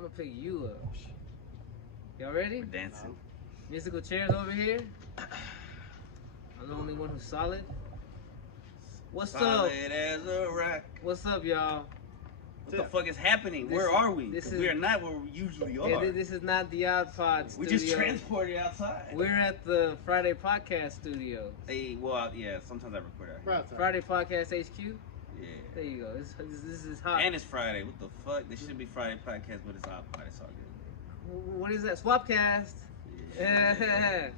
I'm gonna pick you up. Y'all ready? We're dancing. Musical chairs over here. I'm the only one who's solid. What's Solid up? as a rock. What's up, y'all? What the fuck is happening? This Where is- are we? this 'Cause is- we are not where we usually are. Yeah, this is not the Odd Pod we studio. just transported outside. We're at the Friday Podcast Studio. Hey, well, yeah, sometimes I record out here. Friday Podcast HQ. Yeah. There you go. This is hot. And it's Friday. What the fuck? This should be Friday podcast, but it's Odd Pod. It's all good. What is that? Swapcast. Yeah.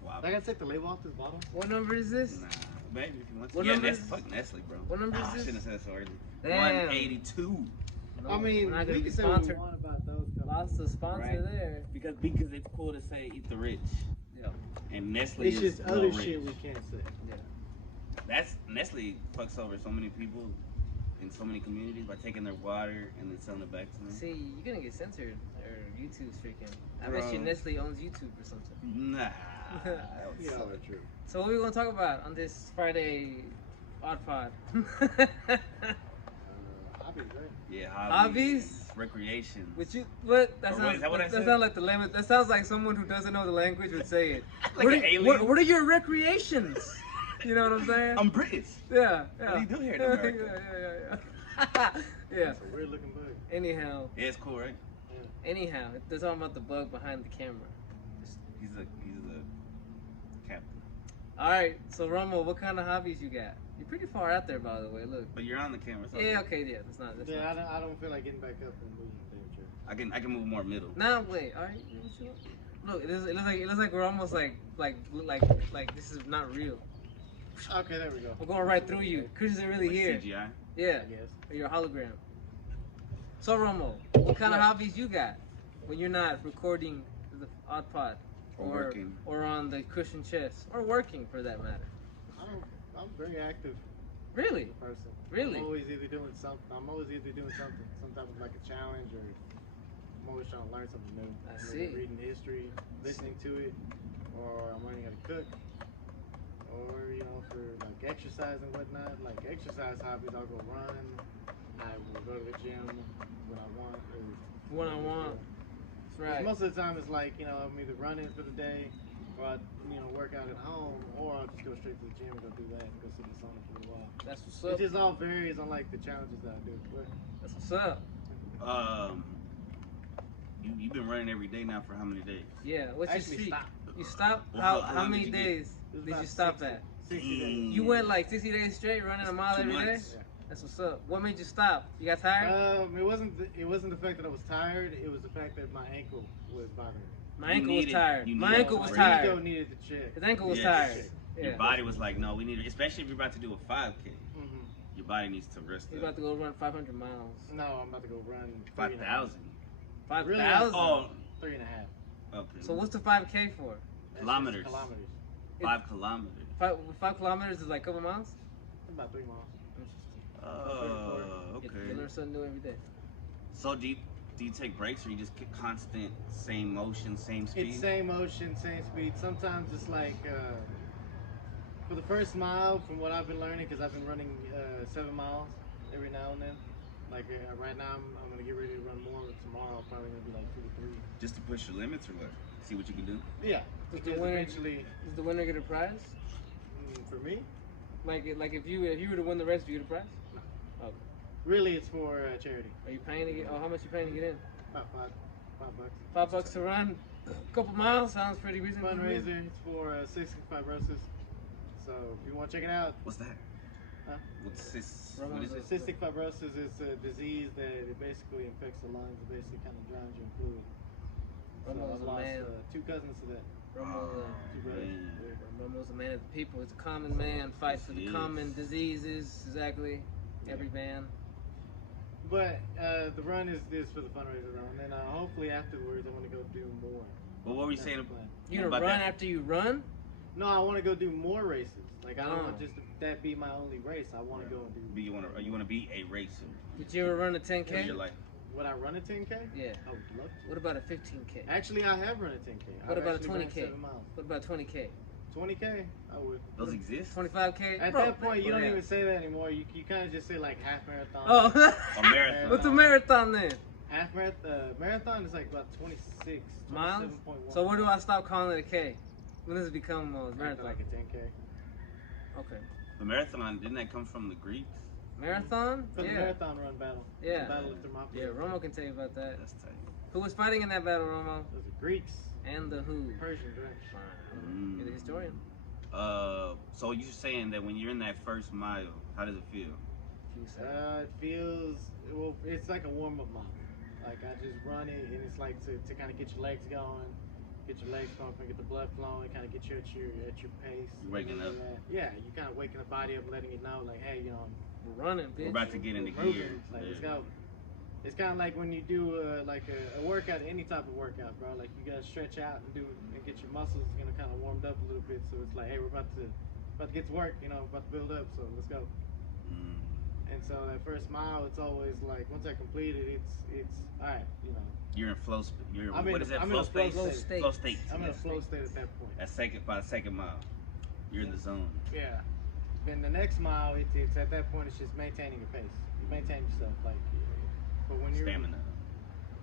Swap. I gotta take the label off this bottle. What number is this? Nah, maybe if you want to. What Yeah, number that's is- fuck Nestle, bro. What number is I this? shouldn't have said it so early. Damn. 182. No, I mean, we're not gonna we be can say what we sponsored. want about those. Lots of sponsor Right. there. Because it's cool to say eat the rich. Yeah. And Nestle It's is just real other rich. shit we can't say. Yeah. That's Nestle fucks over so many people in so many communities by taking their water and then selling it back to them. See, you're gonna get censored or YouTube's freaking. I bet you Bro. Nestle owns YouTube or something. Nah. that would Yeah, suck. that's true. So what are we gonna talk about on this Friday Odd Pod? Hobbies, right? Yeah, Hobbies? recreation. Which you what? That Or sounds wait, is that what I that said? sounds like the language. That sounds like someone who doesn't know the language would say it. Like what, an are, alien? what are your recreations? You know what I'm saying? I'm British. Yeah. What do you do here in America? yeah. Yeah. It's a weird looking bug. Anyhow, Yeah, it's cool, right? anyhow, they're talking about the bug behind the camera. He's a captain. All right, so Romo, what kind of hobbies you got? You're pretty far out there, by the way. Look. But you're on the camera. So Yeah. Okay. Yeah. That's not. That's Yeah, not. I don't feel like getting back up and moving the damn chair. I can move more middle. Nah, wait. All right. You know what you want? Look, it looks like we're almost like this is not real. Okay, there we go. We're going right through you. Chris isn't really Like here. CGI. Yeah. I guess. Or you're a hologram. So Romo, what kind of Yeah. hobbies you got when you're not recording the Odd Pod Or working. or on the cushion chest or working for that matter? I'm a very active Really? person. Really? I'm always either doing something. Some type of like a challenge, or I'm always trying to learn something new. I Whether see. Reading history, listening to it, or I'm learning how to cook, or for like exercise and whatnot. Like exercise hobbies, I'll go run. I will go to the gym when I want. One on one. That's right. Most of the time, it's like I'm either running for the day, or I work out at home, or I'll just go straight to the gym and go do that, go sit in the sauna for a little while. That's what's It up. just all varies on like the challenges that I do. But That's what's up. You've been running every day now for how many days? Yeah. What's your actually, streak? stop. You stopped? Well, How long many did you get? days It was did you about stop 60 at? 60 days. You went like 60 days straight running a mile 2 every day? months. Yeah. That's what's up. What made you stop? You got tired? It wasn't the fact that I was tired. It was the fact that my ankle was bothering me. My You ankle was needed- tired. you My needed ankle was a My break. ego tired. needed to check. His ankle was Yes. tired. Your Yeah. body was like, no, we need, especially if you're about to do a 5K. hmm Your body needs to rest He's up. about to go run 500 miles. No, I'm about to go run 5,000. 5,000? Oh, 3.5 okay. So what's the 5K for? That's Kilometers. just kilometers. 5 kilometers. 5 kilometers is like a couple miles? About 3 miles. Oh, You okay. learn something new every day. So do you take breaks, or you just get constant same motion, same speed? It's same motion, same speed. Sometimes it's like for the first mile, from what I've been learning, because I've been running 7 miles every now and then. Like right now, I'm gonna get ready to run more. Tomorrow, I'm probably gonna be like 2 to 3. Just to push your limits, or what? See what you can do. Yeah, Does because the winner, eventually, does the winner get a prize? for me, Like if you were to win the race, do you get a prize? No. Okay. really, it's for charity. Are you paying to get? Oh, how much you paying to get in? About $5. $5 to run a couple miles sounds pretty reasonable. Fundraiser. It's for cystic fibrosis. So if you want to check it out, What's that? Huh? What is it? cystic fibrosis is a disease that it basically infects the lungs. It basically kind of drowns you in fluid. So Romo's I've a lost man. 2 cousins to that. Romo's Two brothers. man. Romo's a man of the people. It's a common man. Fights for the Yes. common diseases. Exactly. Every man. But the run is for the fundraiser run, and then hopefully afterwards I want to go do more. Well, what were you That's saying? the plan. You gonna about run that? after you run? No, I want to go do more races. Like I don't Oh. want just that be my only race. I want to go and do. You want to be a racer Did you ever run a in 10K? your life? Would I run a 10K? Yeah. I would love to. What about a 15K? Actually, I have run a 10K. What I've about a actually ran 20K? 7 miles. What about 20K? 20K? I would. Those exist? 25K? At Bro, that point, you don't yeah. even say that anymore. You kind of just say like half marathon. Oh. A marathon. What's a marathon then? half marathon is like about 26 miles. 27.1. So where do I stop calling it a K? When does it become a marathon? Like a 10K. Okay. The marathon, didn't that come from the Greeks? Marathon? For the Yeah. marathon run battle. Yeah. Battle of Thermopylae. Yeah, Romo can tell you about that. That's tight. Who was fighting in that battle, Romo? Those are Greeks. And the who? Persians, right? Fine. I don't know. You're the historian. So you're saying that when you're in that first mile, how does it feel? It feels, well, it's like a warm-up mile. Like I just run it, and it's like to kind of get your legs going, get the blood flowing, kind of get you at your pace. You're waking up. Yeah, you kind of waking the body up, letting it know, like, hey, you know, We're running, bitch. We're about to get into gear. Like, let's go. It's kind of like when you do like a workout, any type of workout, bro. Like you gotta stretch out and get your muscles kind of warmed up a little bit. So it's like, hey, we're about to get to work, you know, about to build up. So let's go. And so that first mile, it's always like once I complete it, it's all right, you know. You're in flow state. I'm in What is that? a Flow flow state. state. Flow state. I'm in a flow state at that point. By the second mile, you're in the zone. Yeah. Then the next mile, it's at that point, it's just maintaining your pace. You maintain yourself, like. But when you're Stamina.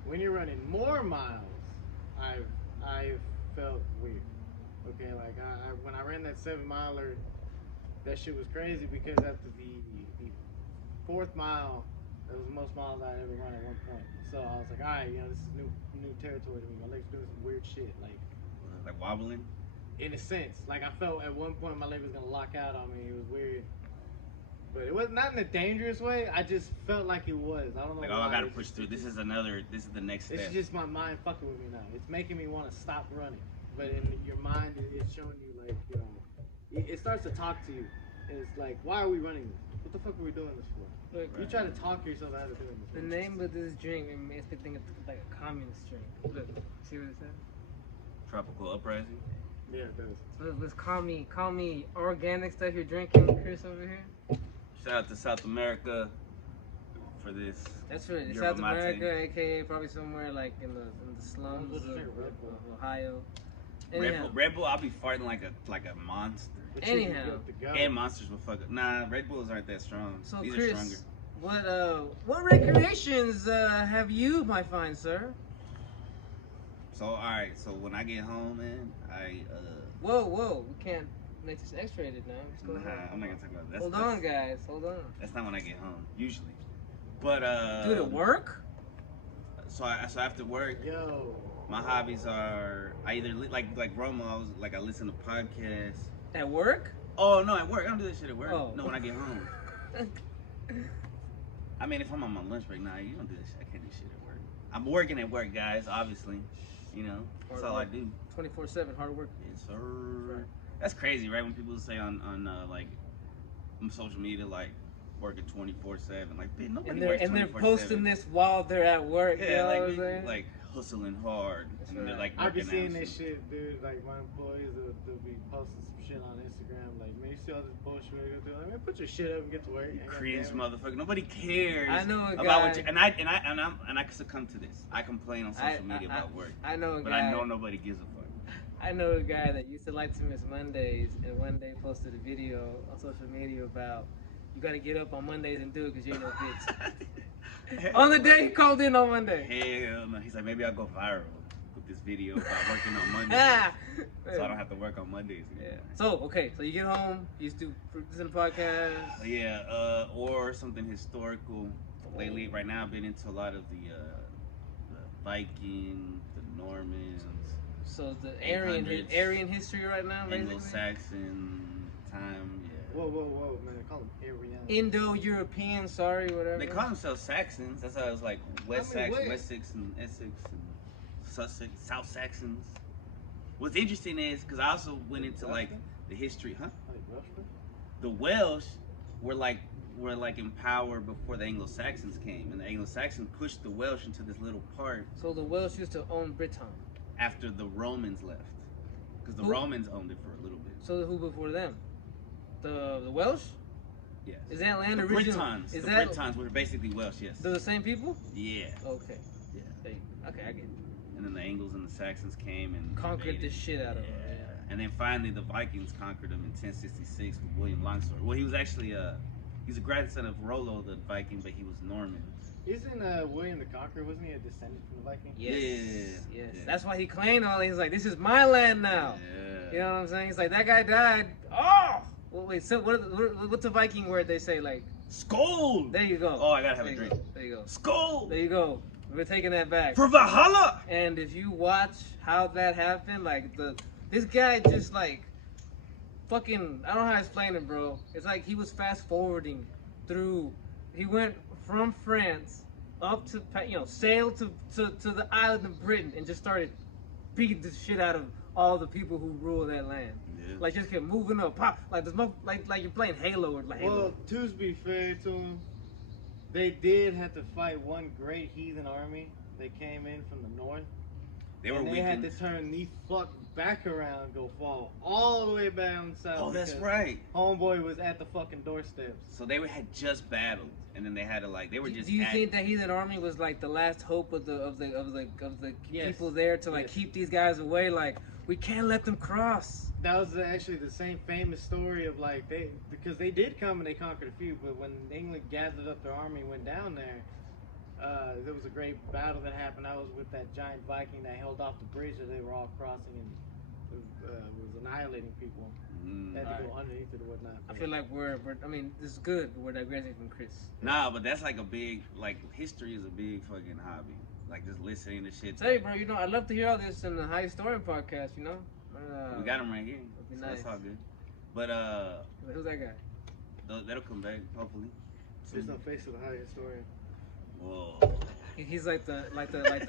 When you're running more miles, I've felt weird. Okay, like when I ran that 7-miler, that shit was crazy because after the 4th mile, that was the most miles I ever run at one point. So I was like, all right, you know, this is new territory to me. My legs doing some weird shit, Like wobbling. In a sense, like I felt at one point my leg was gonna lock out on me. It was weird, but it was not in a dangerous way. I just felt like it was. I don't know. Like, why. I gotta push through. This is the next step. It's just my mind fucking with me now. It's making me want to stop running, but in your mind, it's showing you like, you know, it starts to talk to you. And it's like, why are we running this? What the fuck are we doing this for? Look, you try to talk yourself out of doing this. The name of this drink makes me think of like a communist drink. Look, see what it says? Tropical uprising. Yeah, it does. So let's call me organic stuff you're drinking, Chris over here. Shout out to South America for this. That's right. Yerba South mate. America, aka probably somewhere like in the slums of Ohio. Anyhow. Red Bull, I'll be farting like a monster. Anyhow. And monsters will fuck up. Nah, Red Bulls aren't that strong. So These Chris, are stronger. what recreations have you, my fine sir? So alright, so when I get home, man, Whoa, we can't make this X-rated now. What's going on? I'm not gonna talk about that. Hold on, guys. Hold on. That's not when I get home, usually. But do it at work? So after work, yo, my hobbies are I either like Romo, I listen to podcasts. At work? Oh no, at work. I don't do that shit at work. Oh. No, when I get home. I mean, if I'm on my lunch break, nah, you don't do that shit. I can't do shit at work. I'm working at work, guys. Obviously, you know, that's all I do. 24/7 hard work. Yes, sir. Right. That's crazy, right? When people say on social media, like working 24/7, like bitch, nobody works 24/7. And they're posting this while they're at work. Yeah, you know what I'm saying? like hustling hard, that's and right. they're like I be working seeing out. this shit, dude. Like my employees, they'll be posting some shit on Instagram. Like, man, you see all this bullshit we go through. Like, man, put your shit up and get to work. You cringe motherfucker. Nobody cares. I know a about guy. What you, and I succumb to this. I complain on social media about work. I know a but guy. I know nobody gives a fuck. I know a guy that used to like to miss Mondays, and one day posted a video on social media about you got to get up on Mondays and do it because you ain't no bitch. On the day he called in on Monday. Hell no. He's like, maybe I'll go viral with this video about working on Mondays. So I don't have to work on Mondays anymore. Yeah. So, okay, so you get home, you used to listen to podcasts. Yeah, or something historical. Lately, right now, I've been into a lot of the Vikings, the Normans. So the Aryan history right now, basically? Anglo-Saxon time, yeah. Whoa, man, they call them Aryan. Indo-European, sorry, whatever. They call themselves Saxons. That's how it was like Wessex and Essex and Sussex, South Saxons. What's interesting is, because I also went into like the history, the Welsh were like in power before the Anglo-Saxons came, and the Anglo-Saxons pushed the Welsh into this little part. So the Welsh used to own Britain after the Romans left, because the Romans owned it for a little bit. So who before them? The Welsh? Yes. Is that land originally? Britons. The Britons were basically Welsh. Yes. They're the same people? Yeah. Okay. Yeah. Okay, I get it. And then the Angles and the Saxons came and conquered the shit out of them. Yeah. And then finally the Vikings conquered them in 1066 with William Longsword. Well, he was actually he's a grandson of Rollo the Viking, but he was Norman. Isn't William the Conqueror, wasn't he a descendant from the Vikings? Yes. Yeah. That's why he claimed all. He's like, this is my land now. Yeah. You know what I'm saying? He's like, that guy died. Oh. Well, wait. So what's a Viking word they say? Like, Skull. there you go. Oh, I gotta have a drink. There you go. Skull. There you go. We're taking that back. For Valhalla. And if you watch how that happened, like this guy just like fucking, I don't know how to explain it, bro. It's like he was fast forwarding through. He went from France up to sailed to the island of Britain and just started beating the shit out of all the people who rule that land. Yeah. Like just kept moving up, pop. Like there's no like you're playing Halo or like Halo. Well, to be fair to him, they did have to fight one great heathen army that came in from the north. They were and they weakened. had to turn the fuck back around and go fall all the way down south. Oh, that's because right. Homeboy was at the fucking doorsteps. So they had just battled, and then they had to like they were just. Do you think that heathen army was like the last hope of the Yes. people there to like Yes. keep these guys away? Like we can't let them cross. That was actually the same famous story of like because they did come and they conquered a few, but when England gathered up their army and went down there, there was a great battle that happened. I was with that giant Viking that held off the bridge that they were all crossing and was annihilating people. They had to go underneath it or whatnot. I feel like I mean, this is good, but we're digressing from Chris. Nah, but that's like a big history is a big fucking hobby. Like just listening to shit. Tell you, bro, I'd love to hear all this in the High Historian podcast, We got him right here. That'd be So nice. that's all good. But Who's that guy? that'll come back hopefully. There's no face of the high historian. Whoa. He's like the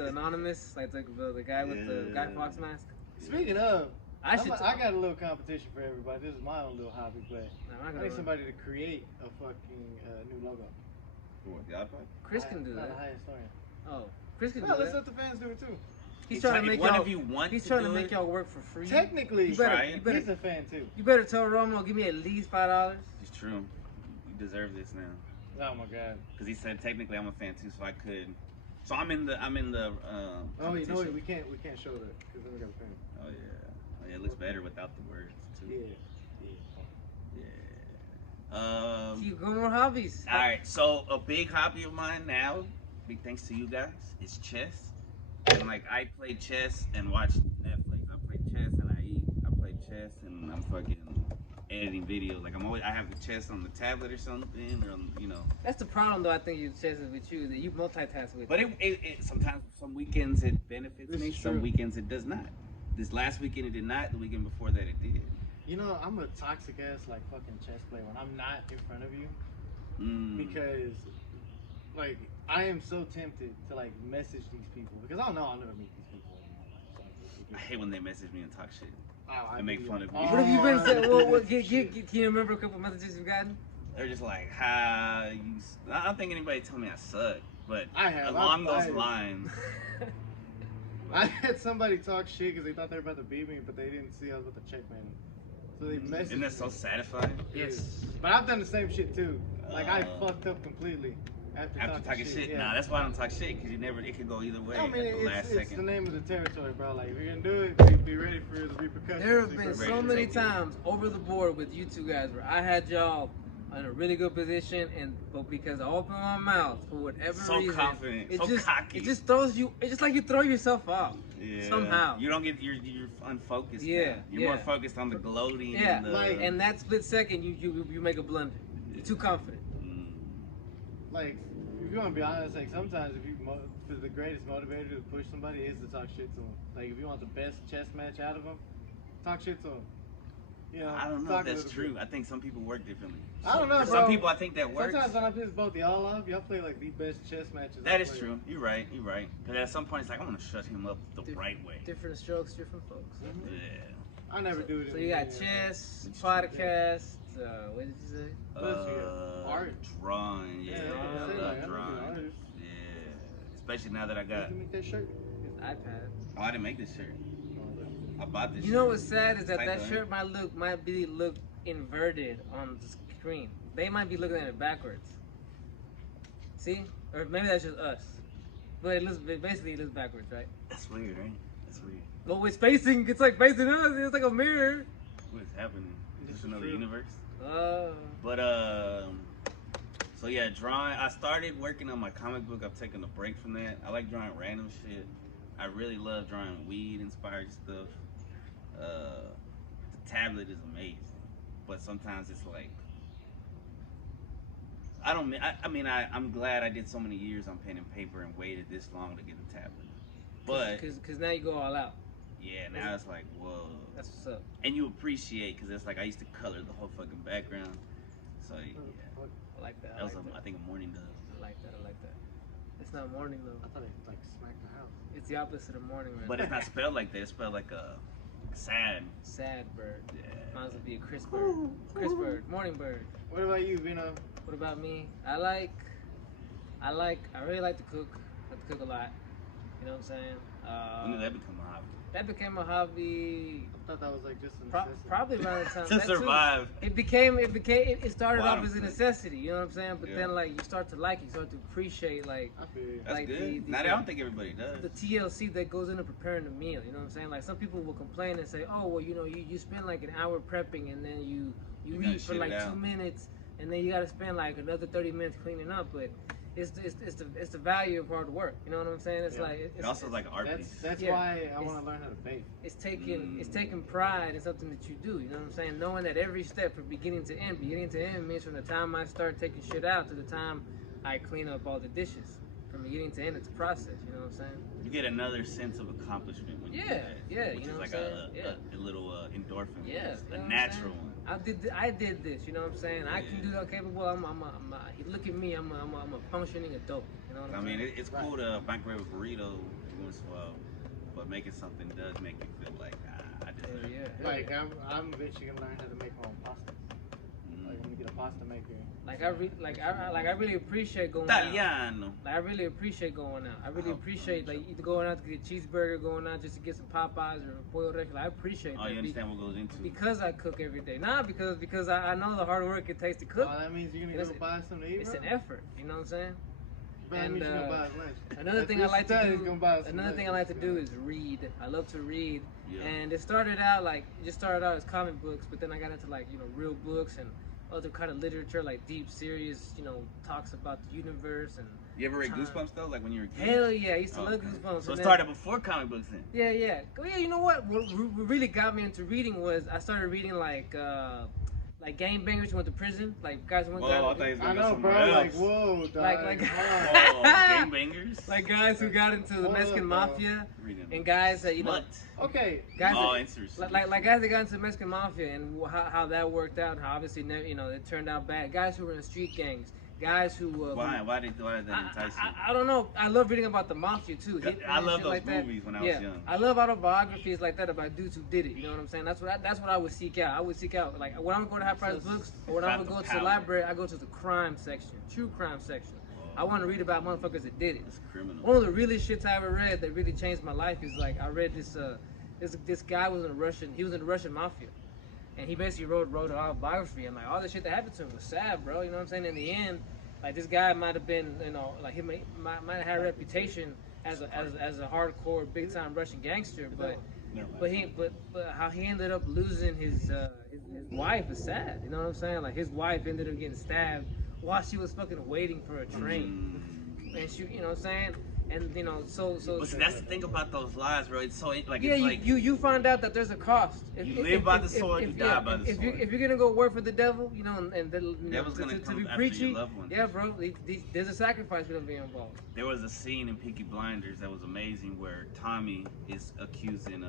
anonymous, like the guy with the Guy Fawkes mask. Speaking of, I got a little competition for everybody. This is my own little hobby, but I'm not I gonna need somebody to create a fucking new logo. What, the iPod? Chris can do Not that. a high historian. Oh, Chris can No, do let's that. let the fans do it too. He's It's trying like to if make one y'all. of you want He's to trying to do make it, y'all work for free. Technically, You better, Try you it. better, he's a fan too. you better tell Romo, give me at least $5. It's true. You deserve this now. Oh my god. Because he said technically I'm a fan too, so I could. So I'm in the Oh, you know competition. what? We can't show that because then we got a fan. Oh yeah. It looks better without the words too. Yeah. Yeah. See, go more hobbies. All right. So a big hobby of mine now, big thanks to you guys, is chess. And like I play chess and watch Netflix. I play chess and I eat. I play chess and I'm fucking editing videos. Like I have the chess on the tablet or something, or That's the problem, though. I think you chess is with you that you multitask with. But it sometimes some weekends it benefits This me. is Some true. weekends it does not. This last weekend it did not. The weekend before that it did. You know, I'm a toxic ass like fucking chess player when I'm not in front of you because like I am so tempted to like message these people because I don't know I'll never meet these people. I hate when they message me and talk shit. I and make fun of me. What have you been saying? Can you remember a couple messages you've gotten? They're just like, "Hi, you." I don't think anybody told me I suck, but I have. along those I- lines. I had somebody talk shit because they thought they were about to beat me, but they didn't see I was about to checkmate them. So they messaged Isn't that so me. satisfying? Yes. But I've done the same shit too. Like I Uh, fucked up completely after talking shit, Yeah. nah, that's why I don't talk shit because it could go either way I mean, at the last it's the second. name of the territory, bro. Like, if you're gonna do it, be ready for the repercussions. There have been Ready so to many take it. times over the board with you two guys where I had y'all in a really good position, but because I opened my mouth for whatever So reason, confident, it so just cocky. it just throws you. It's just like you throw yourself off Yeah. somehow. You don't get you're unfocused. Yeah, now. You're yeah. more focused on the gloating. Yeah, and the, like, and that split second, you make a blunder. You're too confident. Like, if you want to be honest, like sometimes the greatest motivator to push somebody is to talk shit to them. Like, if you want the best chess match out of them, talk shit to them. You know, I don't know talk if a that's little true. bit. I think some people work differently. I don't know, For bro. some people, I think that works. Sometimes when I piss both y'all off, y'all play like the best chess matches. That I is play. true. You're right. Because at some point, it's like, I'm going to shut him up the right way. Different strokes, different folks. Yeah. I never do it. So you got chess, podcast. What did you say? What else you got? Art. Drawing. Yeah. Yeah, I say, love like, I'm a good drawing. artist. Yeah. Especially now that I got. Can you make that shirt? His iPad. Oh, I didn't make this shirt. I bought this You shirt. know what's sad is that Tight that though, shirt might be look inverted on the screen. They might be looking at it backwards. See? Or maybe that's just us. But it basically looks backwards, right? That's weird, right? That's weird. Well, it's facing. It's like facing us. It's like a mirror. What is happening? Is This this is another true. universe? Oh. But So yeah, drawing. I started working on my comic book. I've taken a break from that. I like drawing random shit. I really love drawing weed-inspired stuff. The tablet is amazing, but sometimes it's like I don't. I'm glad I did so many years on pen and paper and waited this long to get the tablet. But because now you go all out. Yeah, now it's like whoa. That's what's up. And you appreciate because it's like I used to color the whole fucking background. So yeah, I like that. That was I think a morning dove. I like that. It's not morning though. I thought it like smacked the house. It's the opposite of morning, man. But it's not spelled like that. It's spelled like a sad. Sad bird. Yeah. Might as well be a Chris bird. Chris bird. Morning bird. What about you, Vino? What about me? I really like to cook. I like to cook a lot. You know what I'm saying? When did that become a hobby? That became a hobby. I thought that was like just a necessity. Probably around the time To that survive. Too. It started off as a necessity. You know what I'm saying? But Yeah. then like you start to like, you start to appreciate like I feel you. That's like good. the I don't think everybody does. the TLC that goes into preparing the meal. You know what I'm saying? Like some people will complain and say, oh well, you spend like an hour prepping and then you gotta eat for shit like it out. 2 minutes and then you got to spend like another 30 minutes cleaning up. But it's the value of hard work. You know what I'm saying? It's Yeah. like It also is like an art piece. That's Yeah. why I want to learn how to bake. it's taking pride in something that you do. You know what I'm saying? Knowing that every step from beginning to end means from the time I start taking shit out to the time I clean up all the dishes. From beginning to end, it's a process. You know what I'm saying? You get another sense of accomplishment when you do Yeah, that. yeah, Which you know is what like I'm saying? a little endorphin. Yeah, It's you know a what I'm natural saying? one. I did this. You know what I'm saying? I can do that. Capable. Look at me. I'm a functioning adult. You know what I'm I mean, saying? it's cool to microwave a burrito once in a while, but making something does make you feel like, I did Hell that. yeah. Like I'm eventually gonna learn how to make my own pasta. Like I'm gonna get a pasta maker. I really appreciate going out. Italiano. Like I really appreciate going out. I really Oh, appreciate like either going out to get a cheeseburger, going out just to get some Popeyes or a boiled egg. Like, I appreciate Oh, that you understand what goes into it? because I cook every day. Nah, because I know the hard work it takes to cook. Oh, that means you're gonna It's- go buy something to eat, It's bro? an effort. You know what I'm saying? But that and, means you're gonna uh, buy us lunch. Another If thing I this like to stud is do. gonna buy us some Another lunch, thing I like to let's do go. is read. I love to read, Yeah. and it started out as comic books, but then I got into real books and other kind of literature, like deep, serious, talks about the universe and. You ever read time. Goosebumps though, like when you were a kid? Hell yeah, I used to Oh, love okay. Goosebumps. So and it then- started before comic books then. Yeah. Oh, yeah, you know what? What really got me into reading was I started reading like game bangers who went to prison, like guys who went Whoa, I thought to he was I gonna go know, somewhere bro. else. Like, whoa, dog. Like- Oh, game bangers. like guys who got into the Hold Mexican up, bro. mafia Reading and guys that Smut. Okay. guys Oh, that, answers. like guys that got into the Mexican mafia and how that worked out, and how obviously it turned out bad. Guys who were in street gangs, guys who Why did that entice you? I don't know. I love reading about the mafia too. Yeah, I love Shit those like that. movies when I was Yeah, young. I love autobiographies like that about dudes who did it. You know what I'm saying? That's what I would seek out. I would seek out like when I'm going to high price books or when I'm Found gonna the go to the power. library, I go to the crime section, true crime section. I want to read about motherfuckers that did it. It's criminal. One of the really shits I ever read that really changed my life is like I read this guy was in the Russian mafia. And he basically wrote an autobiography, and like all the shit that happened to him was sad, bro. You know what I'm saying? In the end, like this guy might have been, like he might have had a reputation as a hardcore, big time Russian gangster, but how he ended up losing his wife is sad. You know what I'm saying? Like his wife ended up getting stabbed while she was fucking waiting for a train, and she, you know what I'm saying? And so. But see, that's the thing about those lies, bro. It's so like Yeah, it's like you find out that there's a cost. You live by the sword, you die by the sword. If you're gonna go work for the devil, and Devil's gonna to come be after preachy, your loved ones. yeah, bro, there's a sacrifice gonna be involved. there was a scene in Peaky Blinders that was amazing where Tommy is accusing,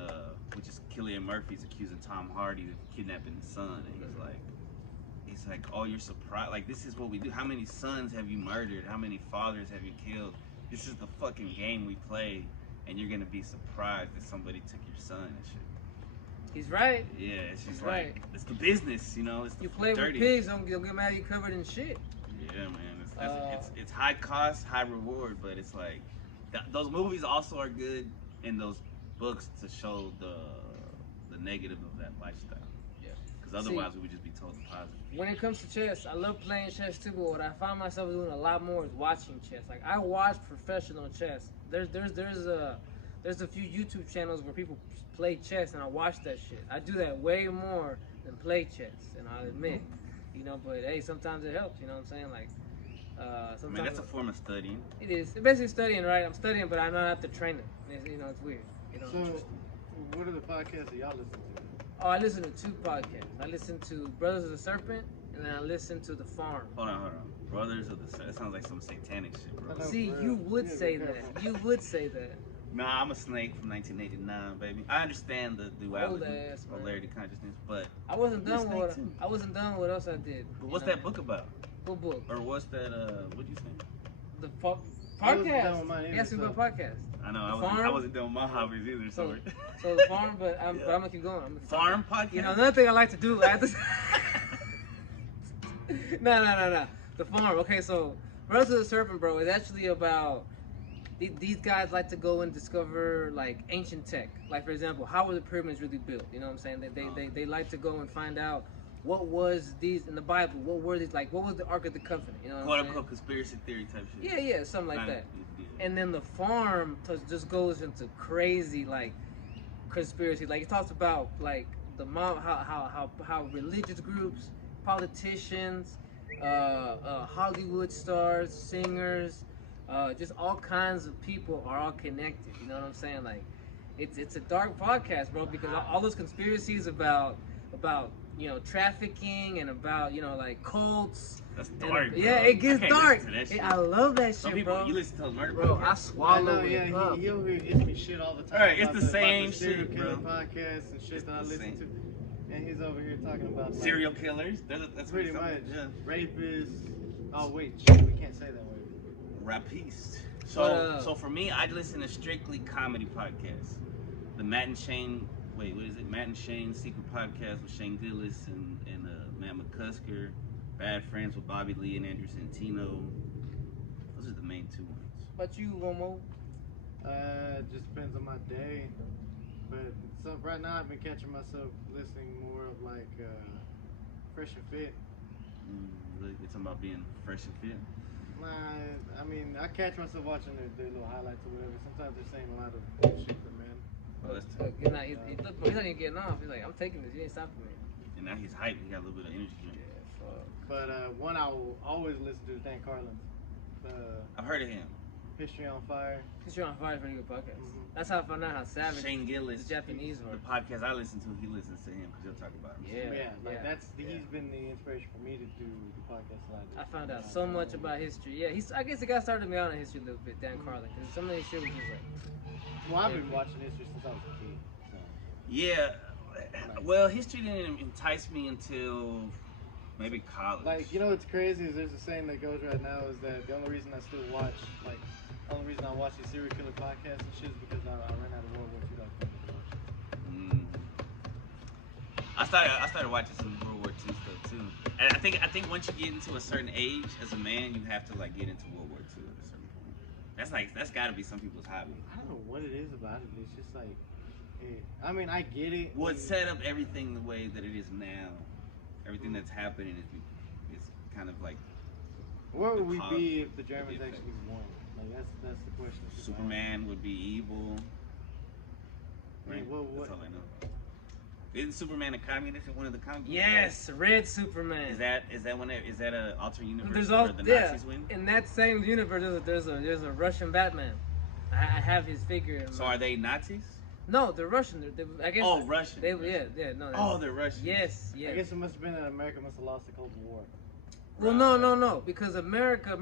which is Cillian Murphy's accusing Tom Hardy of kidnapping his son, and he's like, oh, you're surprised? Like this is what we do. How many sons have you murdered? How many fathers have you killed? This is the fucking game we play, and you're gonna be surprised that somebody took your son and shit. He's right. Yeah, it's just He's like right. it's the business, It's the You play dirty. with pigs, don't get mad you covered in shit. Yeah, man. It's high cost, high reward, but it's like those movies also are good in those books to show the negative of that lifestyle. Yeah. Because otherwise we would just be told the positive. When it comes to chess, I love playing chess too, but what I find myself doing a lot more is watching chess. Like I watch professional chess. There's a few YouTube channels where people play chess, and I watch that shit. I do that way more than play chess, and I'll admit, but hey, sometimes it helps. You know what I'm saying? Like I Sometimes mean, that's a form of studying. it is. It's basically studying, right? I'm studying, but I don't have to train it. It's weird. So, what are the podcasts that y'all listen to? Oh, I listen to 2 podcasts. I listen to Brothers of the Serpent, and then I listen to The Farm. Hold on. Brothers of the Serpent. That sounds like some satanic shit, bro. See, you would say that. You would say that. Nah, I'm a snake from 1989, baby. I understand the duality, Old-ass, man. polarity consciousness, but I wasn't You're a done snake, with too. I wasn't done with what else I did. But what's that book about? What book? Or what's that, what'd you say? The I wasn't done podcast. with mine either, Yes, we so- got podcast. I know, The I Farm? wasn't done with my hobbies either, so. So The Farm, but I'm gonna keep going. Farm podcast? You know, another thing I like to do, I have to. No. The Farm. Okay, so Brothers of the Serpent, bro, is actually about these guys like to go and discover like ancient tech. Like for example, how were the pyramids really built? You know what I'm saying? They like to go and find out what was these in the Bible. What were these like? What was the Ark of the Covenant? You know what Quote I'm saying? unquote conspiracy theory type shit. Yeah, something like that. Yeah. And then The Farm just goes into crazy like conspiracy. Like it talks about like the how religious groups, politicians, Hollywood stars, singers, just all kinds of people are all connected. You know what I'm saying? Like it's a dark podcast, bro, because all those conspiracies about trafficking and about like cults. That's and, dark, bro. yeah, it gets I can't dark. listen to that shit. I love that Some shit, people, bro. you listen to a murder Bro, I podcast? swallow I know, it up. he over here gives me shit all the time. Alright, it's about the same about the serial shit, killer bro. podcasts and shit It's that I the listen same. to. And he's over here talking about like, Serial killers? That's pretty what much it's yeah. rapists. Oh wait, shit, we can't say that word. Rapiste. But, So for me, I listen to strictly comedy podcasts. The Matt and Shane, wait, what is it? Matt and Shane Secret Podcast with Shane Gillis and Matt McCusker. Bad Friends with Bobby Lee and Andrew Santino. Those are the main 2 ones. But you, Momo? It just depends on my day. But so right now I've been catching myself listening more of like Fresh and Fit. Really, you're talking about being fresh and fit? Nah, I mean I catch myself watching their little highlights or whatever. Sometimes they're saying a lot of shit for men. Oh, that's Look, he's not even getting off. He's like, I'm taking this. You ain't stopping me. And now he's hyped. He got a little bit of energy drink. But one I will always listen to is Dan Carlin's. I've heard of him. History on Fire. History on Fire is a pretty good podcast. Mhm. That's how I found out how savage Shane Gillis, the Japanese the were. podcast I listen to, he listens to him because he'll talk about him. He's been the inspiration for me to do the podcast that I do. I found out so much about history. Yeah, I guess the guy started me out on history a little bit, Dan Carlin, because some of his shit was just like. Well, I've been watching history since I was a kid. So. Yeah. Well, history didn't entice me until maybe college. Like, you know what's crazy is there's a saying that goes right now is that the only reason I still watch, like, the only reason I watch these serial killer podcasts and shit is because I ran out of World War II. I started watching some World War II stuff too, and I think once you get into a certain age as a man, you have to like get into World War II at a certain point. That's got to be some people's hobby. I don't know what it is about it. It's just like, I mean, I get it. Well, it set up everything the way that it is now. Everything that's happening is kind of like. Where would we be if the Germans actually won? Like that's the question. Superman would be evil. Right? What? That's all I know. Isn't Superman a communist in one of the comic books? Yes, Red Superman. Is that an alternate universe There's where the Nazis win? In that same universe, there's a Russian Batman. I have his figure. So are they Nazis? No, they're Russian. I guess. Oh, Russian. No. They're Russian. Yes. I guess it must have been that America must have lost the Cold War. Well, no, because America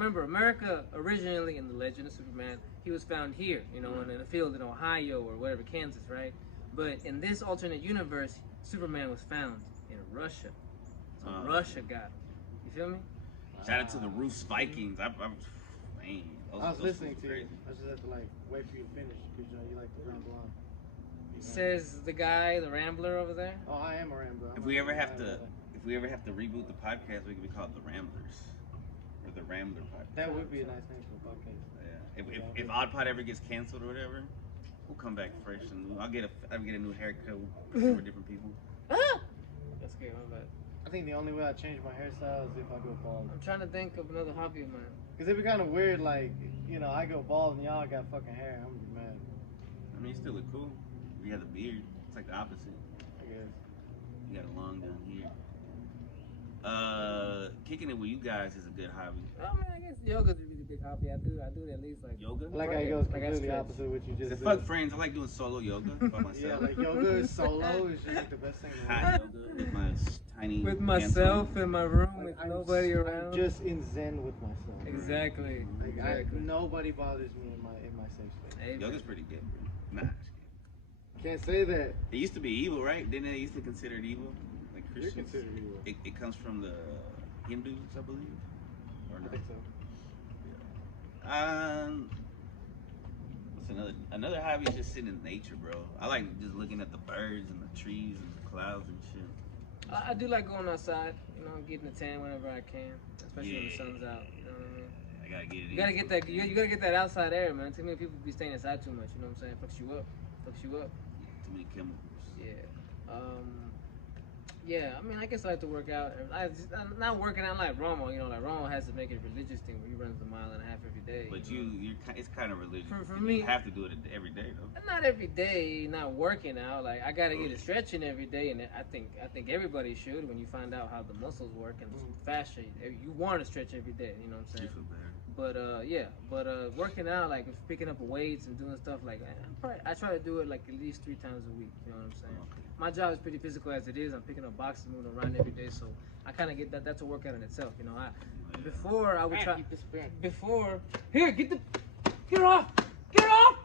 originally in the Legend of Superman, he was found here, in a field in Ohio or whatever, Kansas, right? But in this alternate universe, Superman was found in Russia. So Russia got him. You feel me? Shout out to the Rus Vikings. I was listening to you. I just have to wait for you to finish because you like to ramble on. Says the guy, the Rambler over there. Oh, I am a Rambler. If we ever have to reboot the podcast, we could be called the Ramblers or the Rambler podcast. That would be a nice name for a podcast. Yeah. If Odd Pod ever gets canceled or whatever, we'll come back fresh and new. I'll get a new haircut with different people. That's good. My bad. I think the only way I change my hairstyle is if I go bald. I'm trying to think of another hobby of mine. Cause it'd be kind of weird, I go bald and y'all got fucking hair. I'm mad. I mean, you still look cool. You have a beard. It's like the opposite. I guess. You got a long down here. Kicking it with you guys is a good hobby. I mean, I guess yoga's a really big hobby. I do it at least like Yoga? I like how it goes completely opposite of what you just Said, said. fuck friends. I like doing solo yoga by myself. Yeah, like yoga is solo is just like the best thing. Hot yoga with my tiny. with myself in my room with Like, nobody I'm around. just in zen with myself. Exactly. Like Exactly. nobody bothers me in my safe space. Hey, Yoga's pretty good, bro. Nah, just kidding. Can't say that. It used to be evil, right? Didn't they used to consider it evil? Like You're Christians. considered evil. It comes from the Hindus, I believe. Or I no? think so. What's another hobby is just sitting in nature, bro. I like just looking at the birds and the trees and the clouds and shit. I do like going outside, you know, getting a tan whenever I can, especially when the Yeah. sun's out. You know what I mean? I gotta get it. You gotta get that. You gotta get that outside air, man. Too many people be staying inside too much. You know what I'm saying? Fucks you up. Fucks you up. Too many chemicals. Yeah. Yeah. I mean, I guess I like to work out. I'm not working out like Romo. You know, like Romo has to make it a religious thing where he runs a mile and a half every day. But know? it's kind of religious. For you me- have to do it every day, though. Not every day, not working out. Like I gotta get a stretching every day, and I think everybody should. When you find out how the muscles work and fascia, you want to stretch every day. You know what I'm You saying? feel better. But working out, like picking up weights and doing stuff like I try to do it like at least 3 times a week. You know what I'm saying? Okay. My job is pretty physical as it is. I'm picking up boxes, moving around every day, so I kind of get that. That's a workout in itself. You know, before I would try. Before here, get off, get off.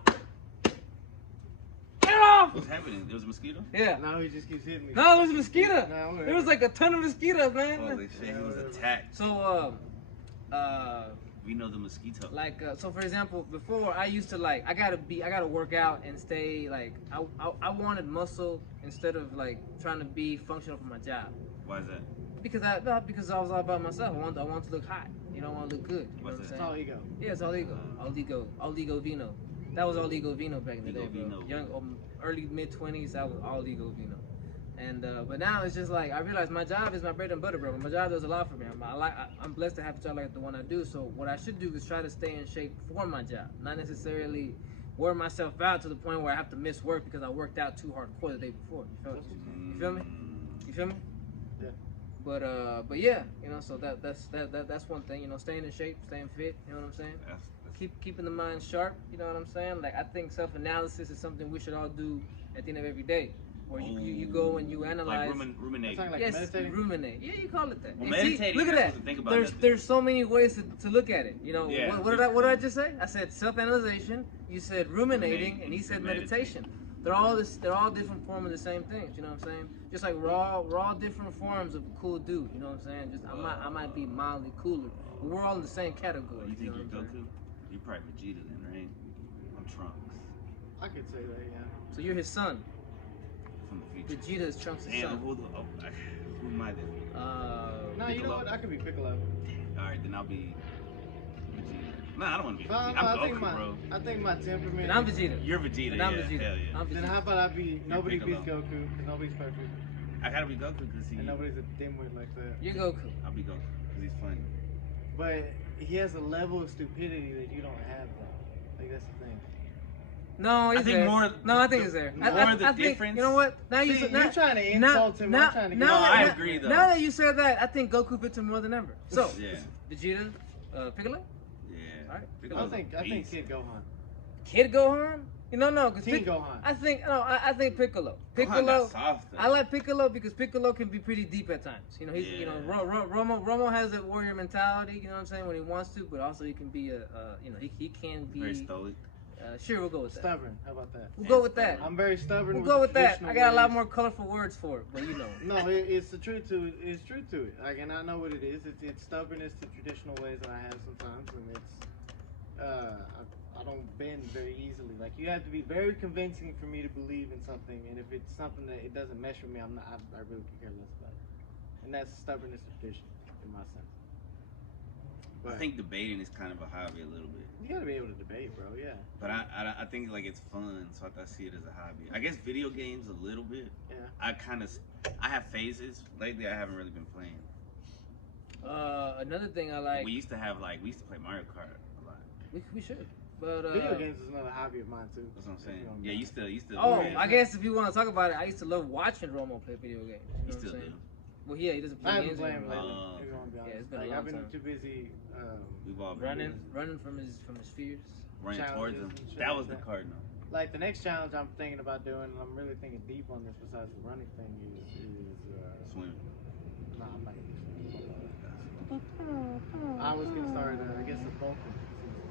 Get off! What's happening? There was a mosquito? Yeah. Now he just keeps hitting me. No, it was a mosquito. Nah, whatever. There was like a ton of mosquitoes, man. Holy shit, he was attacked. So, We know the mosquito. like, so for example, before I used to like, I gotta work out and stay like, I wanted muscle instead of like trying to be functional for my job. Why is that? Because I was all about myself. I want to look hot. You know, I want to look good. You know what I'm It's saying? all ego. Yeah, it's all ego vino. That was all ego vino back in the day, bro. Vino. Young, early mid 20s, that was all ego vino. And but now it's just like I realize my job is my bread and butter, bro. My job does a lot for me. I'm blessed to have a job like the one I do. So what I should do is try to stay in shape for my job, not necessarily wear myself out to the point where I have to miss work because I worked out too hardcore the day before. You feel me? You feel me? Yeah. But yeah, you know, so that's one thing, you know, staying in shape, staying fit, you know what I'm saying? Keeping the mind sharp, you know what I'm saying? Like I think self-analysis is something we should all do at the end of every day, where you go and you analyze. Like ruminate. Like Yes, meditating? ruminate. Yeah, you call it that. Well, And see, meditating, look at you're that. supposed to think about There's nothing. there's so many ways to look at it. You know, Yeah. what did I just say? I said self-analyzation. You said ruminating, and he said meditation. They're all different forms of the same things. You know what I'm saying? Just like we're all different forms of a cool dude. You know what I'm saying? Just I might be mildly cooler, but we're all in the same category. You think know you're what I'm saying? Goku? You're probably Vegeta then, right? I'm Trunks I could say that, yeah. So you're his son. from the future. Vegeta is Trunks' Damn, son. who am I then? No, you know Piccolo. what? I could be Piccolo. Alright, then I'll be Vegeta. Nah, I don't want to be No, Vegeta. no, I'm I think Goku, bro. I think my temperament. And I'm Vegeta. You're Vegeta, And yeah. I'm Vegeta. Hell yeah. I'm Then Vegeta. how about I be nobody Piccolo. beats Goku because nobody's perfect I gotta be Goku because and nobody's a dimwit like that. You're Goku. I'll be Goku because he's funny. But he has a level of stupidity that you don't have, though. Like that's the thing. No, he's I think there. more- No, I think he's there. more I the think, difference- You know what? Now See, you're trying to insult him. I'm trying to get No, I now- agree, though. Now that you said that, I think Goku fits him more than ever. So, Yeah. Vegeta, Piccolo, Yeah. Alright. I Piccolo's a think beast. Kid Gohan. Kid Gohan. You know, no, because Teen Gohan. I think Piccolo. Gohan Piccolo. got soft, though. I like Piccolo because Piccolo can be pretty deep at times. You know, he's you know Yeah. Romo has a warrior mentality. You know what I'm saying, when he wants to, but also he can be you know he can be. Very stoic. Sure, we'll go with that. Stubborn. How about that? We'll go with that. I'm very stubborn. We'll with go with that. traditional I got a lot ways. more colorful words for it, but you know. No, it's the truth to it. It's true to it. Like, and I know what it is. It's stubbornness to traditional ways that I have sometimes, and it's I don't bend very easily. Like, you have to be very convincing for me to believe in something, and if it's something that it doesn't mesh with me, I'm not. I really could care less about it. And that's stubbornness of tradition, in my sense. I But think debating is kind of a hobby a little bit. you gotta be able to debate, bro. Yeah. But I think like it's fun, so I see it as a hobby. I guess video games a little bit. Yeah. I have phases. Lately, I haven't really been playing. Another thing I like. We used to play Mario Kart a lot. We should, but Video games is another hobby of mine too. That's what I'm saying. You know, Yeah, you still. Oh, yeah. I guess if you want to talk about it, I used to love watching Romo play video games. You know You what still I'm do. saying? Well, yeah, he doesn't I play haven't games played him anymore. lately. Oh, If you want to be honest. Yeah, it's been a Like, long I've been time. too busy. We've all been Running from his fears. running towards him. challenges and shit That like was the that. cardinal. Like the next challenge I'm thinking about doing, and I'm really thinking deep on this besides the running thing, is Swim. nah, I'm not gonna do I was gonna start, I guess, a bulking season,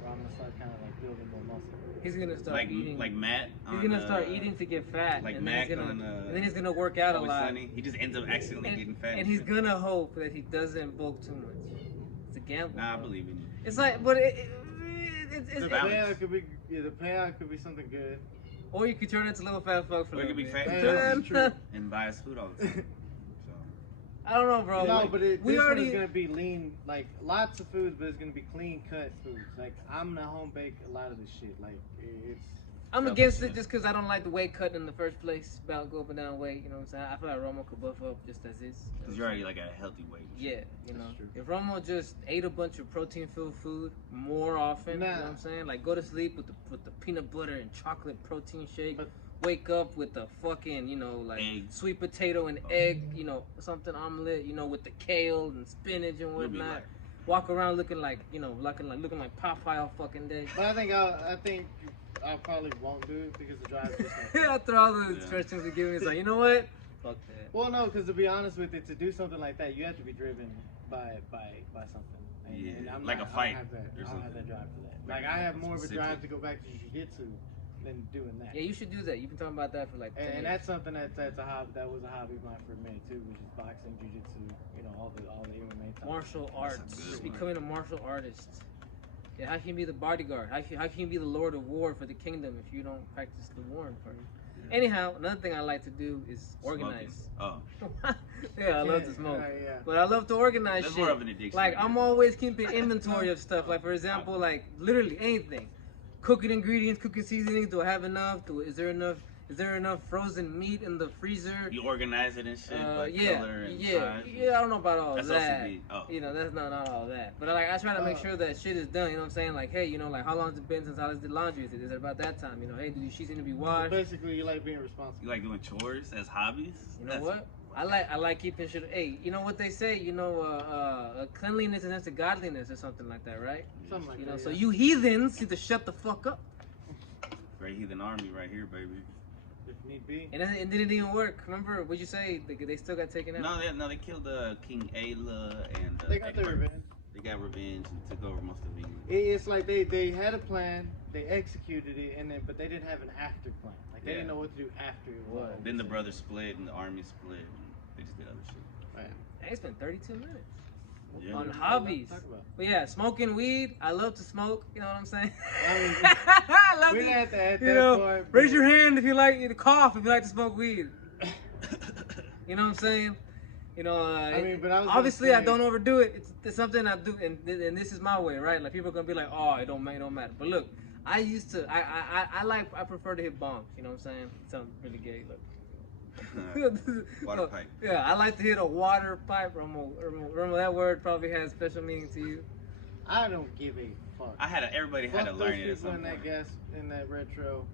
where I'm gonna start kind of like building more muscle. He's gonna start eating. Like Matt. He's gonna start eating to get fat, like and then Mac he's gonna, on, and then he's gonna work out a Always lot. Sunny. He just ends up accidentally getting fat. And he's gonna hope that he doesn't bulk too much. It's a gamble. Nah, I bro. believe in you. It's like, but The balance. payout could be, the payout could be something good. or you could turn into a little fat fuck for Or a you little could be bit. fat Yeah, and that's chubby true. and buy us food all the time. So I don't know, bro. No, but we this already. one is gonna be lean, like lots of foods, but it's gonna be clean cut foods. Like I'm gonna home bake a lot of this shit. Like it's. I'm Double against shit. it just because I don't like the weight cut in the first place. About go up and down weight, you know what I'm saying? I feel like Romo could buff up just as is. because you're already like at a healthy weight. Yeah, you know. That's true. If Romo just ate a bunch of protein-filled food more often, you know what I'm saying? Like go to sleep with the peanut butter and chocolate protein shake. But- Wake up with the fucking, you know, like Egg. sweet potato and egg, you know, something omelet, you know, with the kale and spinach and You'll be whatnot. like- Walk around looking like, you know, looking like Popeye all fucking day. But I think I probably won't do it because the drive just. After all the Yeah. instructions we give me, it's like, you know what? Fuck that. Well, no, because to be honest with it, to do something like that, you have to be driven by something. And, Yeah, and I'm like not, a fight I don't have that. or I don't have something. that drive for that. Like Like I have something more of a specific. drive to go back to jiu-jitsu than doing that. Yeah, you should do that. You've been talking about that for like 10 And years. that's something that's a hobby. That was a hobby of mine for a minute too, which is boxing, jiu-jitsu. You know, all the MMA type. Martial That's a arts. good Just one. becoming a martial artist. Yeah, how can you be the bodyguard? How can you be the lord of war for the kingdom if you don't practice the warring part? Yeah. Anyhow, another thing I like to do is organize. Smoking. Oh, Yeah, I love to smoke. Yeah. But I love to organize that's shit. more of an addiction. Like I I'm guess. always keeping inventory of stuff. Like for example, like literally anything. Cooking ingredients, cooking seasonings. Do I have enough? Is there enough frozen meat in the freezer? You organize it and shit by Yeah, color and yeah, size. yeah. I don't know about all That's that. OCD. Oh. You know, that's not all that. But like, I try to make sure that shit is done. You know what I'm saying? Like, hey, you know, like how long has it been since I did laundry? Is it about that time? You know, hey, do these sheets need to be So washed? basically, you like being responsible. You like doing chores as hobbies? You know what? I like keeping shit. Hey, you know what they say? You know, cleanliness is next to godliness or something like that, right? Something like You know, that. so yeah. you heathens need to shut the fuck up. Great Heathen Army right here, baby. if need be. And it didn't even work. Remember what you say? They still got taken out. No, they killed King Ayla and They got their revenge. They got revenge and took over most of England. It's like they had a plan, they executed it, but they didn't have an after plan. Like they Yeah. didn't know what to do after it was. Then the brothers split and the army split and they just did other shit. Right. Hey, it's been 32 minutes Yeah. on What hobbies. talk about? But yeah, smoking weed. I love to smoke. You know what I'm saying? I mean, I love we to. didn't have to add You that know, part, raise but- your hand if you like to cough. If you like to smoke weed. You know what I'm saying? You know, I mean, but I was obviously gonna I say- don't overdo it. It's something I do, and this is my way, right? Like people are gonna be like, oh, it don't matter. But look, I used to, I prefer to hit bombs. You know what I'm saying? It sounds really gay. Look. Water pipe. Yeah, I like to hit a water pipe. Romo, that word probably has special meaning to you. I don't give a fuck. Everybody had Fuck to those learn it at people some in that point. gas in that retro.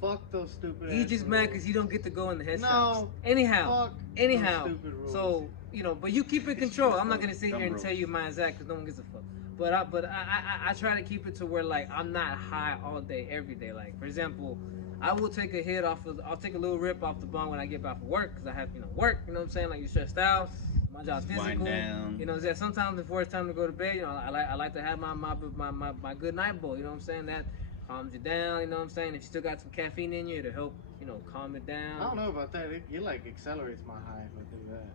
Fuck those stupid. He's ass just mad rules. because you don't get to go in the head No. shops. Anyhow, Fuck anyhow. those stupid rules. So you know, but you keep it control. I'm not gonna sit Dumb here and tell rules. you my exact because no one gives a fuck. But I try to keep it to where like I'm not high all day every day. Like for example, I will take a hit I'll take a little rip off the bong when I get back from work because I have work. You know what I'm saying? Like you're stressed out. My job's Wind physical. down. You know, that sometimes before it's time to go to bed, you know, I like to have my good night bowl. You know what I'm saying? That calms you down. You know what I'm saying? If you still got some caffeine in you, it'll help. You know, calm it down. I don't know about that. It like accelerates my high if I do that.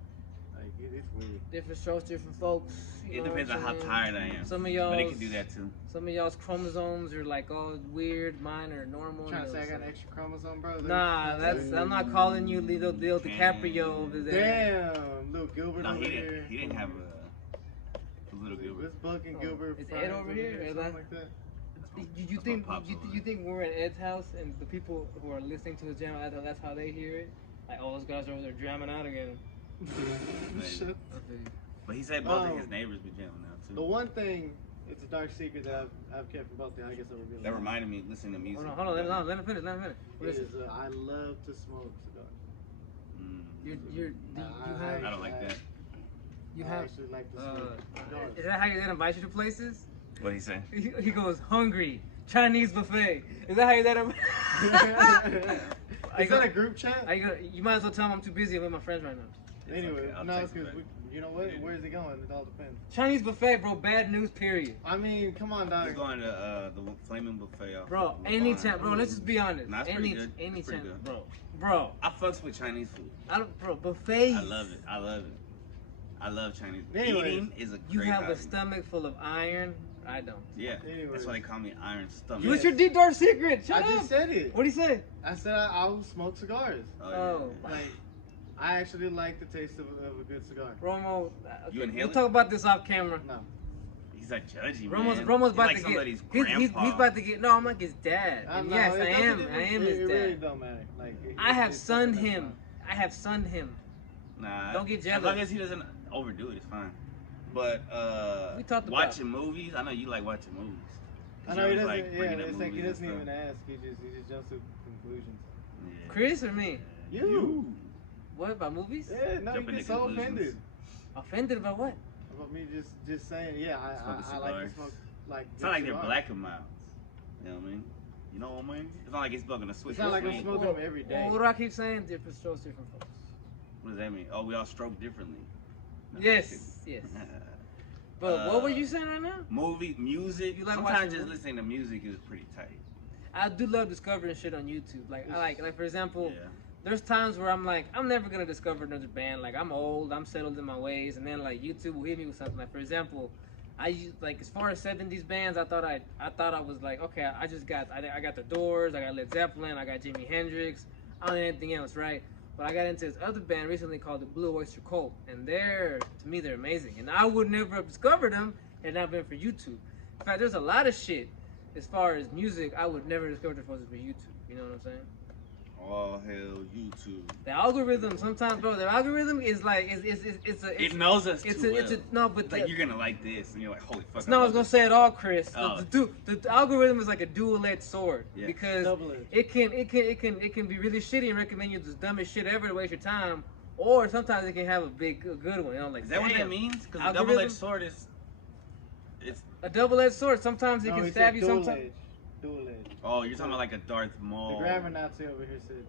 Like it's weird. Different strokes, different folks. You It know depends what on I'm how saying? tired I am. Some of But y'all, it can do that too. Some of y'all's chromosomes are like all weird. Mine are normal. Trying to you say know, I got so- an extra chromosome, bro? Nah, I'm not calling you Leo DiCaprio over there. Damn, little Gilbert No, over he here. didn't. He didn't have a little Gilbert. Let's Buck and Oh, Gilbert. is friends Ed over here? Is something that- like that. You think you think we're at Ed's house and the people who are listening to his jam, that's how they hear it? Like all those guys are over there jamming out again. Shit. But he said both Oh. of his neighbors be jamming out The too. one thing, it's a dark secret that I've kept from both of you. I guess I'll reveal That it. reminded me of listening to music. Hold on, let him finish. What is it? Is I love to smoke cigars. You have. I don't like that. You I have. actually like the cigars. Is that how you invite you to places? What he say? He goes hungry Chinese buffet. Is that how you invite? Is that a group chat? You might as well tell him I'm too busy with my friends right now. Anyway, okay, I'll no, text because him you know what? Where's it going? It all depends. Chinese buffet, bro. Bad news. Period. I mean, come on, dog. He's going to the Flaming Buffet. Off Bro, of anytime, bro. Let's just be honest. Nah, it's pretty good. It's pretty Anytime, good. bro. I fucks with Chinese food. Bro, buffets. I love it. I love Chinese. Anyways, Eating is a great You have hobby. a stomach full of iron. I don't. Yeah, Anyways. that's why they call me Iron Stomach. What's your deep dark secret? Shut I up. just said it. What'd he say? I said I will smoke cigars. Oh. Like, I actually like the taste of a good cigar. Romo. You inhale We'll it? talk about this off camera. No. He's like judgy, Romo's man. about He's like to get. somebody's He's grandpa. about to get. No, I'm like his dad. And No, yes, it I am. doesn't I am even- his It really dad. don't matter. Like, I have it's sunned something him. I have sunned him. Nah. Don't get As jealous. long as he doesn't overdo it, it's fine. But We talked about- watching movies, I know you like watching movies. I know he doesn't. like Yeah, bringing up it's like he movies doesn't and even ask. He just jumps to conclusions. Yeah. Chris or me? You. What about movies? Yeah, no, you Jumping get to so conclusions. offended Offended about what? about me just saying. Yeah, Smoking I like to cigars. smoke like. It's not like they're cigars. black and mild. You know what I mean? You know what I mean? It's not like it's smoking a switch. It's not like I'm between- smoking them every day. Well, what do I keep saying? Different strokes, different folks. What does that mean? Oh, we all stroke differently. No, Yes. But what were you saying right now? Movie, music. You like Sometimes watching just movies? listening to music is pretty tight. I do love discovering shit on YouTube. Like for example, Yeah. there's times where I'm like, I'm never gonna discover another band. Like I'm old, I'm settled in my ways, and then like YouTube will hit me with something. Like for example, like as far as 70s bands, I thought I was like, okay, I got the Doors, I got Led Zeppelin, I got Jimi Hendrix, I don't need anything else, right? But I got into this other band recently called the Blue Oyster Cult, and to me they're amazing. And I would never have discovered them had it not been for YouTube. In fact, there's a lot of shit as far as music I would never discover if it wasn't for YouTube. You know what I'm saying? Oh hell, YouTube. The algorithm sometimes, bro. The algorithm is like It knows us too well. no, but It's like you're gonna like this, and you're like, holy fuck. no, I was gonna say it all, Chris. Oh. The algorithm is like a dual-edged sword Yeah. because Double-edged. it can be really shitty and recommend you the dumbest shit ever to waste your time, or sometimes it can have a good one. You know, like Is that what that damn. means? Because the Algorithm? double-edged sword is. It's. A double-edged sword. Sometimes it No, can he stab said you. dual Sometimes edge. Dual edge. Oh, you're talking about like a Darth The Maul. grammar Nazi over here said.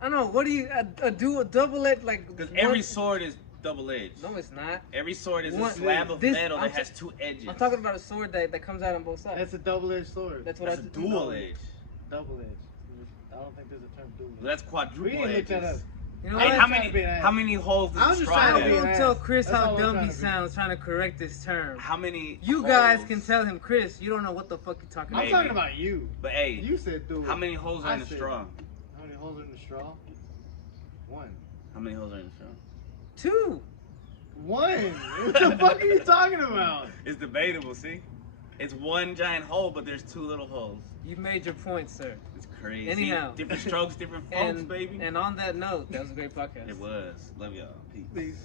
I know. What do you a double-edged like? Because one- every sword is double-edged. No, it's not. Every sword is One- a slab of this- metal I'm that has two edges. I'm talking about a sword that comes out on both sides. That's a double-edged sword. That's what That's a I dual edge. Double edge. I don't think there's a term dual edge. Well, that's We quadruple didn't look that up. edges. You know Hey, what? how I'm trying to be an ass. many holes I'm does a just straw trying to I be have? an will ass. tell Chris That's how all I'm dumb trying he to be. sounds trying to correct this term. How many? You guys holes- can tell him, Chris, you don't know what the fuck you're talking I'm Maybe. about. talking about you. But hey, You said dual. how many holes are I in a said- straw? How many holes are in the straw? One. How many holes are in a straw? 2. One. What the fuck are you talking about? It's debatable. See, it's one giant hole, but there's two little holes. You made your point, sir. It's crazy. Anyhow. Different strokes, different folks, baby. And on that note, that was a great podcast. It was. Love y'all. Peace. Please.